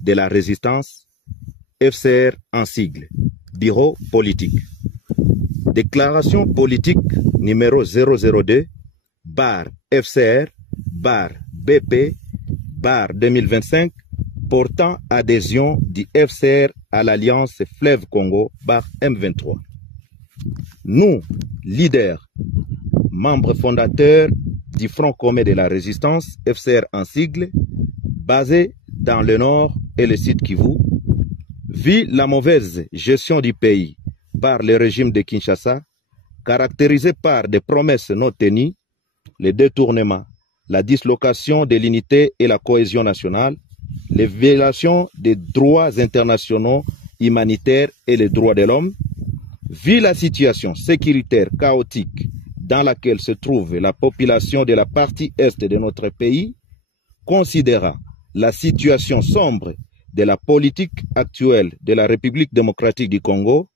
de la résistance, FCR en sigle, bureau politique. Déclaration politique numéro 002, FCR, BP, 2025, portant adhésion du FCR à l'Alliance Fleuve Congo, M23. Nous, leaders, membres fondateurs du Front commun de la résistance, FCR en sigle, basé dans le nord et le sud Kivu, vu la mauvaise gestion du pays par le régime de Kinshasa, caractérisé par des promesses non tenues, le détournement, la dislocation de l'unité et la cohésion nationale, les violations des droits internationaux humanitaires et les droits de l'homme, vu la situation sécuritaire chaotique dans laquelle se trouve la population de la partie est de notre pays, considérant la situation sombre de la politique actuelle de la République démocratique du Congo,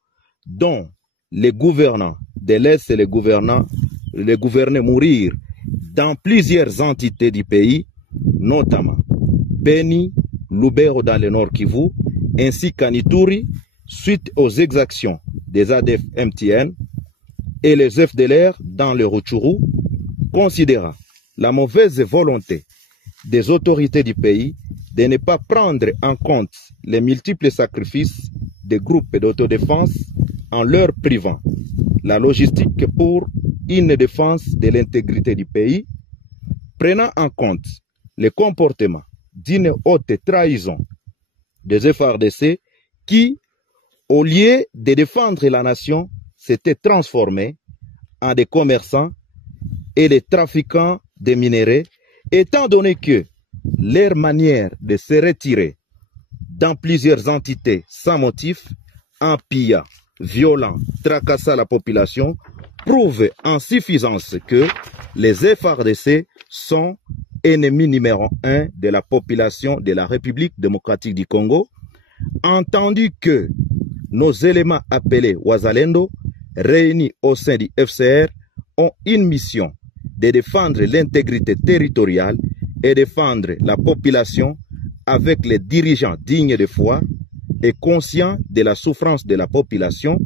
dont les gouvernants de l'Est et les gouvernés mourir dans plusieurs entités du pays, notamment Beni, Lubero dans le Nord Kivu, ainsi qu'à Ituri, suite aux exactions des ADF MTN et les FDLR dans le Rutshuru, considérant la mauvaise volonté des autorités du pays de ne pas prendre en compte les multiples sacrifices des groupes d'autodéfense en leur privant la logistique pour une défense de l'intégrité du pays, prenant en compte le comportement d'une haute trahison des FARDC qui, au lieu de défendre la nation, s'étaient transformés en des commerçants et des trafiquants de minerais, étant donné que leur manière de se retirer dans plusieurs entités sans motif, en pillant, violant, tracassant la population, prouve en suffisance que les FARDC sont ennemis numéro 1 de la population de la République démocratique du Congo, entendu que nos éléments appelés Wazalendo, réunis au sein du FCR, ont une mission de défendre l'intégrité territoriale et défendre la population avec les dirigeants dignes de foi et conscients de la souffrance de la population,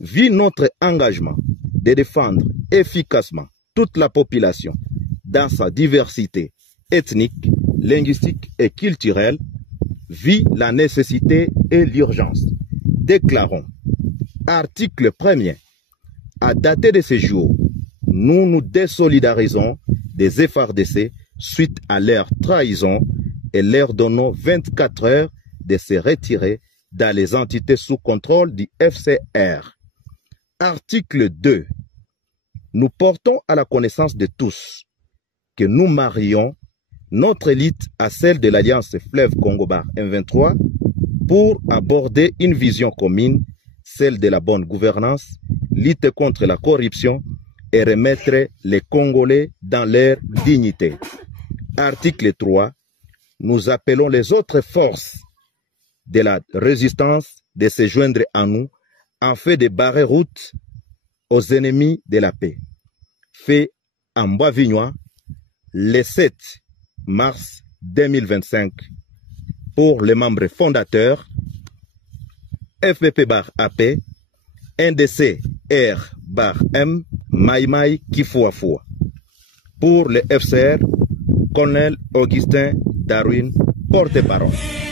vu notre engagement de défendre efficacement toute la population dans sa diversité ethnique, linguistique et culturelle, vit la nécessité et l'urgence. Déclarons, article 1er, à dater de ce jour, nous nous désolidarisons des FARDC suite à leur trahison et leur donnons 24 heures de se retirer dans les entités sous contrôle du FCR. Article 2. Nous portons à la connaissance de tous que nous marions notre élite à celle de l'Alliance Fleuve Congo M23 pour aborder une vision commune, celle de la bonne gouvernance, lutter contre la corruption et remettre les Congolais dans leur dignité. Article 3. Nous appelons les autres forces de la résistance de se joindre à nous afin de barrer route aux ennemis de la paix. Fait en Bois-Vignois le 7 mars 2025 pour les membres fondateurs FPP-AP, NDC-R-M, Maïmaï Kifuafua. Pour le FCR, Colonel Augustin Darwin, porte-parole.